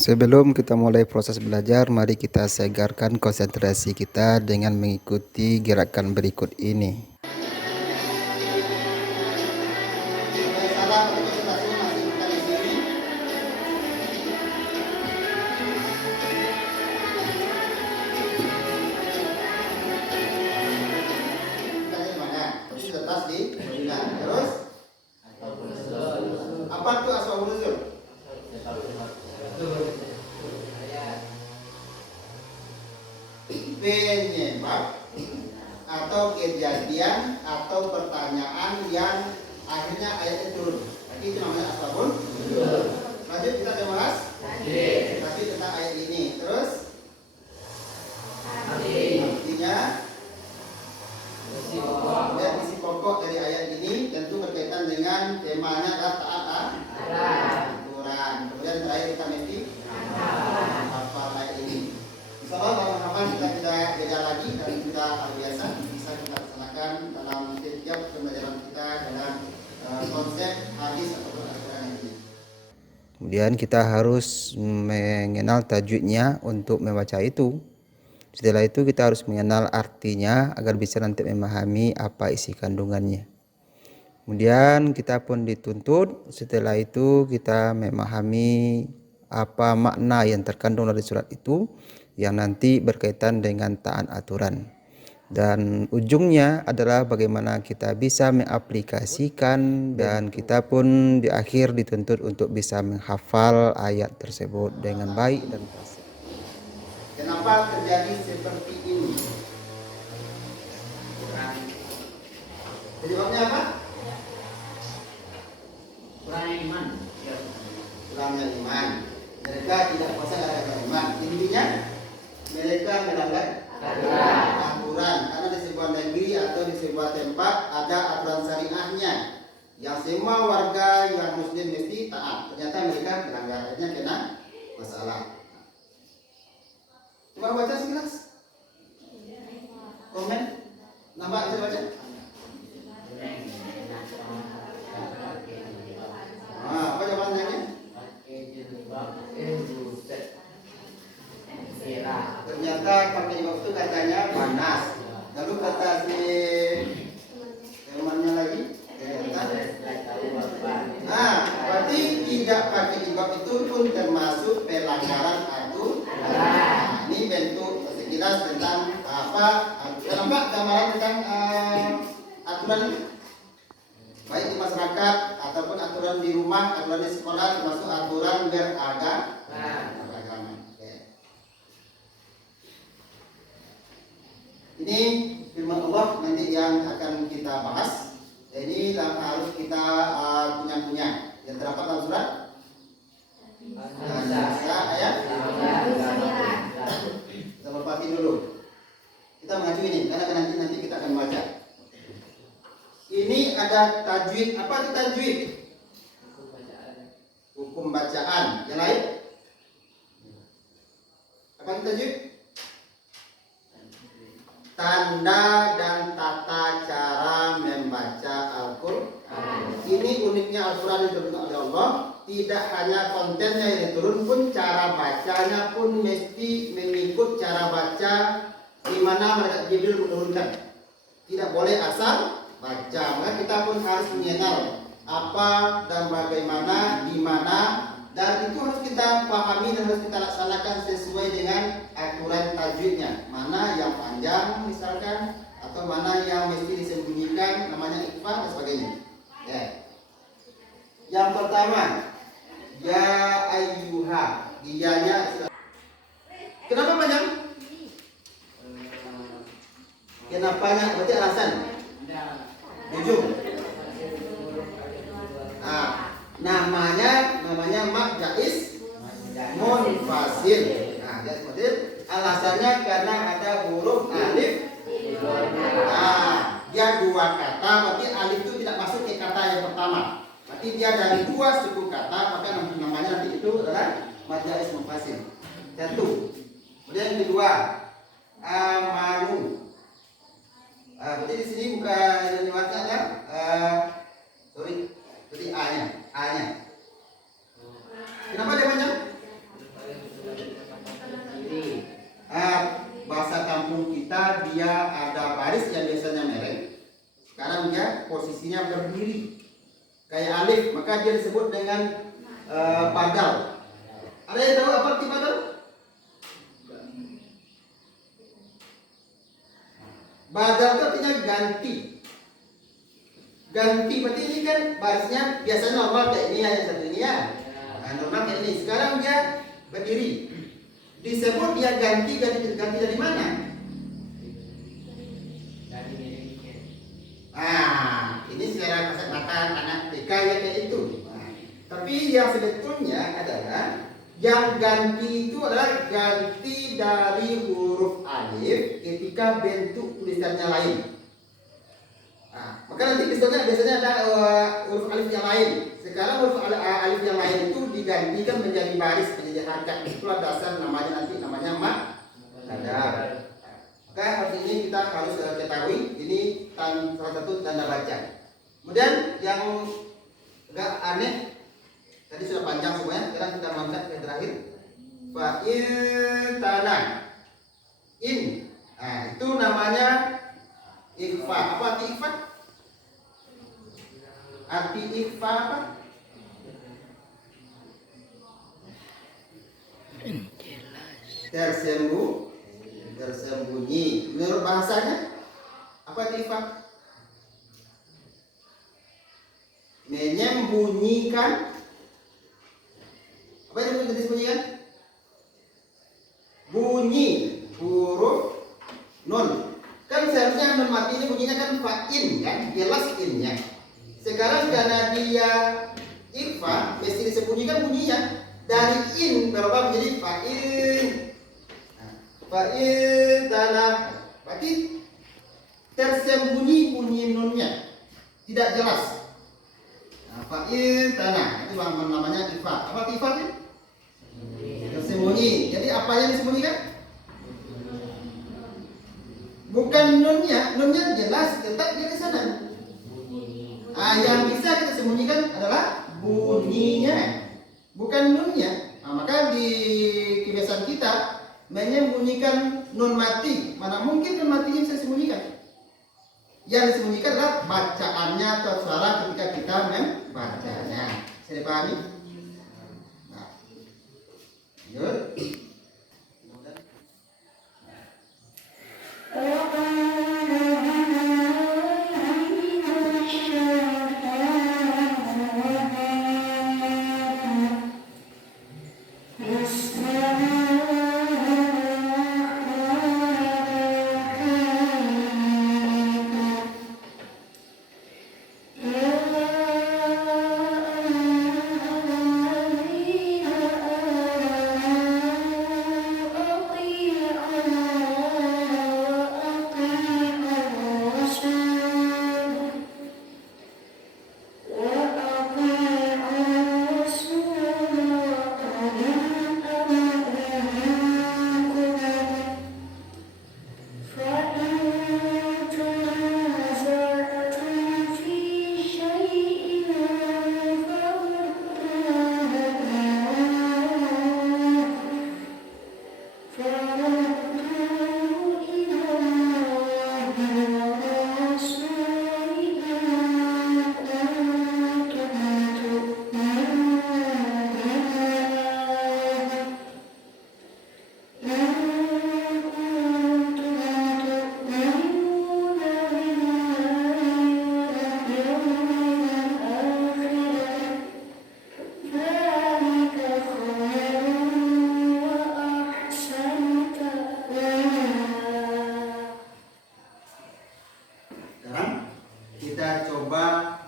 Sebelum kita mulai proses belajar, mari kita segarkan konsentrasi kita dengan mengikuti gerakan berikut ini. Apa tuh asbabun nuzul? Penyebab atau kejadian atau pertanyaan yang akhirnya ayat itu turun. Jadi itu namanya asbabun nuzul. Lanjut kita bahas tapi tentang ayat ini. Terus artinya dan isi pokok dari ayat ini tentu berkaitan dengan temanya adalah taat aturan. Kemudian terakhir kita mesti hafal ayat ini. Insyaallah dalam hafal kita tidak beda lagi dan kita hal biasa bisa kita laksanakan dalam setiap pembelajaran kita dalam konsep hadis ataupun Al-Quran ini. Kemudian kita harus mengenal tajwidnya untuk membaca itu. Setelah itu kita harus mengenal artinya agar bisa nanti memahami apa isi kandungannya. Kemudian kita pun dituntut setelah itu kita memahami apa makna yang terkandung dari surat itu yang nanti berkaitan dengan taat aturan. Dan ujungnya adalah bagaimana kita bisa mengaplikasikan dan kita pun di akhir dituntut untuk bisa menghafal ayat tersebut dengan baik dan fasih. Kenapa terjadi seperti ini? Penyebabnya apa? Kurangnya iman. Kurangnya iman. Mereka tidak puasa gara-gara iman. Intinya mereka melanggar aturan. Karena di sebuah negeri atau di sebuah tempat ada aturan syariahnya yang semua warga yang muslim mesti taat. Ternyata mereka melanggar. Akhirnya kena masalah. Coba baca sekilas. Komen. Nampak bisa baca? Apa jawabannya? Ternyata pakai jilbab itu katanya panas. Lalu kata si temannya lagi, berarti tidak pakai jilbab itu pun termasuk pelanggaran aturan. Ini bentuk sekilas tentang apa? Nampak gambaran tentang aturan ini? Baik di masyarakat ataupun aturan di rumah, aturan di sekolah, termasuk aturan beragama. Ini firman Allah nanti yang akan kita bahas. Ini harus kita punya. Yang terdapat dalam surat An-Nisa ayat. Kita berpati dulu. Kita mengacu ini karena nanti kita akan baca. Ini ada tajwid. Apa itu tajwid? Hukum bacaan. Yang lain? Apa itu tajwid? Tanda dan tata cara membaca Al-Quran. Ini uniknya Al-Quran yang diturunkan oleh Allah. Tidak hanya kontennya yang diturun, pun cara bacanya pun mesti mengikut cara baca di mana mereka Jibril menurunkan. Tidak boleh asal baca. Maka kita pun harus mengenal apa dan bagaimana, di mana, dan itu harus kita pahami dan harus kita laksanakan sesuai dengan aturan tajwidnya. Mana yang panjang misalkan, atau mana yang mesti disembunyikan, namanya ikhfa dan sebagainya. Ya. Yang pertama, ya ayyuha, dianya. Kenapa panjang? Kenapa banyak? Berarti alasan. Ujung. Namanya mak jaiz munfasil. Alasannya karena ada huruf alif. Dia dua kata, berarti alif itu tidak masuk ke kata yang pertama. Berarti dia dari dua suku kata, maka namanya nanti itu adalah mak jaiz munfasil. Satu. Kemudian yang kedua, amanu. Berarti di sini bukan lewatnya ada sorry, jadi A-nya. Kenapa dia panjang? dengan badal. Ada yang tahu apa arti badal? Badal itu artinya ganti. Ganti berarti ini kan barisnya biasanya normal kayak ini ya, yang satu ini ya. Nah, normal kayak ini. Sekarang dia berdiri. Disebut dia ganti dari mana? Ini secara kasat mata anak TK ya kayak itu. Tapi yang sebetulnya adalah yang ganti itu adalah ganti dari huruf alif ketika bentuk tulisannya lain. Maka nanti biasanya ada huruf alif yang lain. Sekarang huruf alif yang lain itu digantikan menjadi baris, menjadi harakat. Itulah dasar namanya madar. Maka harus ini kita harus ketahui ini salah satu tanda baca. Kemudian yang agak aneh tadi sudah panjang semuanya. Sekarang kita mengangkat yang terakhir. Fa'il tanah in. Itu namanya ikhfa. Apa arti ikhfa? Arti ikhfa apa? Tersembunyi. Menurut bahasanya apa arti ikhfa? Menyembunyikan. Apa yang disembunyikan? Bunyi huruf nun. Kan seharusnya nun mati ini bunyinya kan fa'in kan, jelas innya. Sekarang karena dia ikhfa, mesti disembunyikan bunyinya dari in berubah menjadi fa'in. Fa'in tanah. Berarti tersembunyi bunyi nunnya, tidak jelas. Fa'in tanah itu namanya ikhfa. Apa ikhfa ini? Tersembunyi. Jadi apa yang disembunyikan? Bukan nunnya jelas, tetap dia di sana. Yang bisa kita sembunyikan adalah bunyinya, bukan nunnya. Maka di kebiasaan kita menyembunyikan nun mati. Mana mungkin nun matinya bisa disembunyikan? Yang disembunyikan adalah bacaannya atau suara ketika kita membacanya. Bisa dipahami? Lanjut.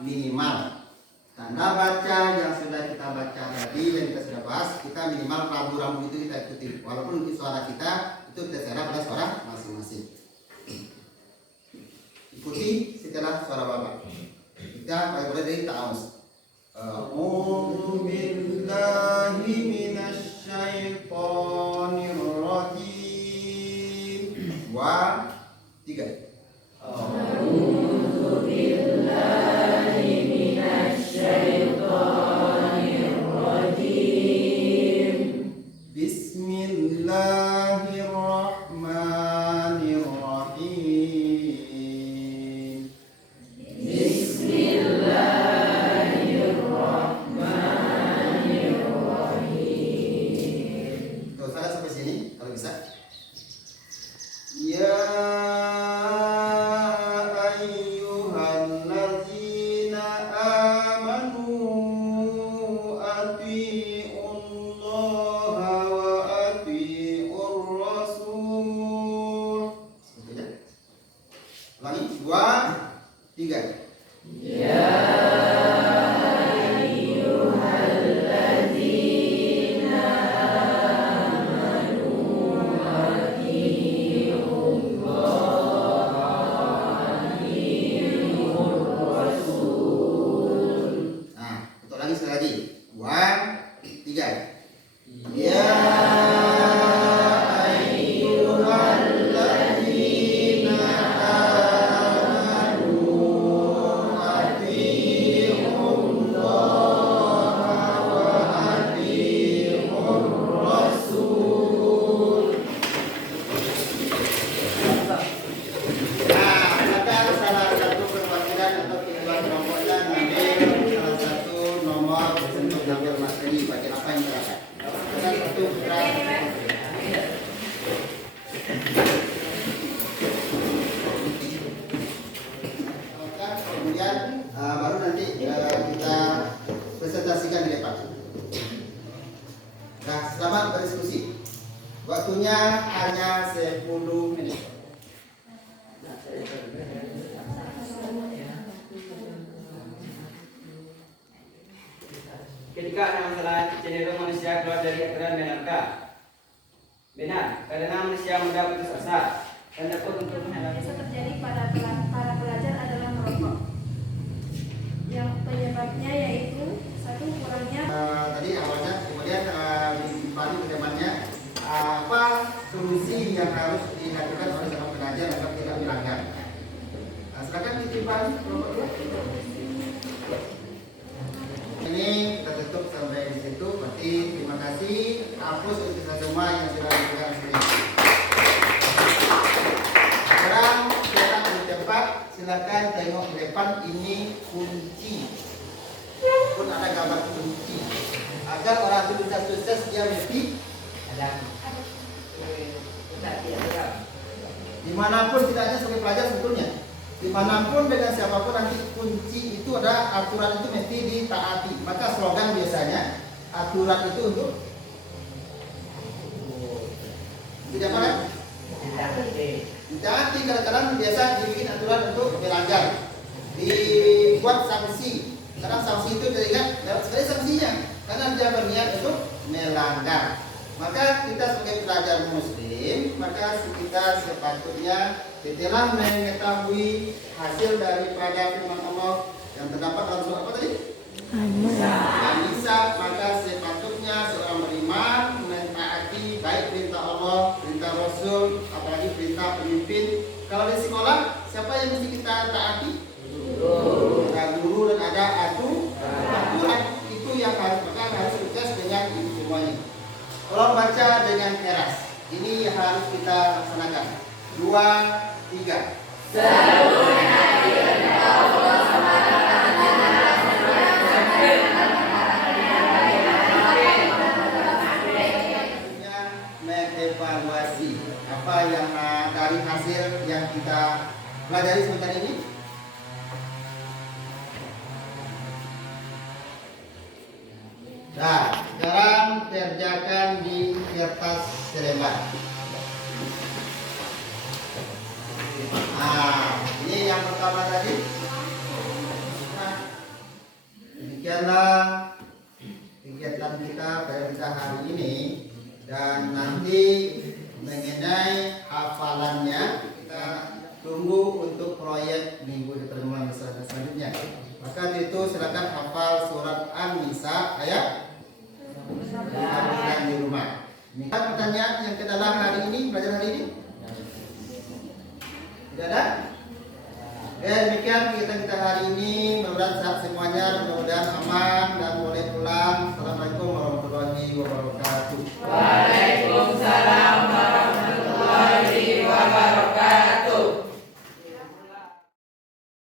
Minimal tanda baca yang sudah kita baca tadi dan kita sudah bahas, kita minimal rambu-rambu itu kita ikuti. Walaupun suara kita itu terserah pada suara masing-masing. Ikuti setelah suara Bapak. Kita mulai dari ta'awuz. A'udzu billahi minasy syaithanir rajim. 2 3. Bismillahirrahmanirrahim. 3 ya. Ya ayyuhalladzina amanu athi'ullaha wa athi'ur rasul. Nah, maka salah satu perwakilan atau tujuan kelompoknya ngambil salah satu nomor untuk ngambil materi bagi apa yang terdapat. Salah satu kemudian baru nanti kita presentasikan di depan. Nah, selamat berdiskusi. Waktunya hanya 10 menit. Ketika ada masalah, cenderung manusia keluar dari aturan dan narka. Benar, karena manusia mudah putus asa dan takut untuk menghadapi. Biasa terjadi pada para pelajar adalah merokok. Yang penyebabnya yaitu satu, kurangnya Tadi awalnya, kemudian dibalik ke depannya apa solusi yang harus dilakukan oleh seorang pelajar agar tidak melanggar. Silakan ditimbang kelompok dua. Ini kita tutup sampai di situ. Berarti terima kasih. Hapus untuk kita semua yang sudah dilakukan sini. Sekarang kita di depan, silakan tengok di depan, ini kunci. Pun ada gambar kunci. Agar orang itu bisa sukses, dia mesti ada. Dimanapun, tidak hanya sebagai pelajar sebetulnya, dimanapun dengan siapapun nanti kunci itu ada, aturan itu mesti ditaati. Maka slogan biasanya aturan itu untuk tidak apa? Ditaati. Kadang-kadang biasa dibikin aturan untuk melanggar, dibuat sanksi. Karena sanksi itu teringat dapat sekali sanksinya karena dia berniat untuk melanggar. Maka kita sebagai pelajar muslim, maka kita sepatutnya telah mengetahui hasil daripada firman Allah yang terdapat dalam surah apa tadi? An-Nisa. Maka sepatutnya seorang beriman mentaati baik perintah Allah, perintah Rasul, apalagi perintah pemimpin. Kalau di sekolah, siapa yang mesti kita taati? Guru, dan ada aturan itu yang harus sukses dengan itu semuanya. Tolong baca dengan keras. Ini yang harus kita laksanakan. 2, 3. Mengevaluasi apa yang dari hasil yang kita pelajari sebentar ini. Nah, sekarang kerjakan di kertas selembar. Nah, ini yang pertama tadi. Nah, demikianlah kegiatan kita pada hari ini, dan nanti mengenai hafalannya kita tunggu untuk proyek minggu pertemuan selanjutnya. Maka itu silakan hafal surat An-Nisa ayat 15 di rumah. Ini pertanyaan yang kedua hari ini, belajar hari ini. Tidak ada? Ya, demikian kegiatan kita hari ini. Mudah-mudahan sehat semuanya, mudah-mudahan aman dan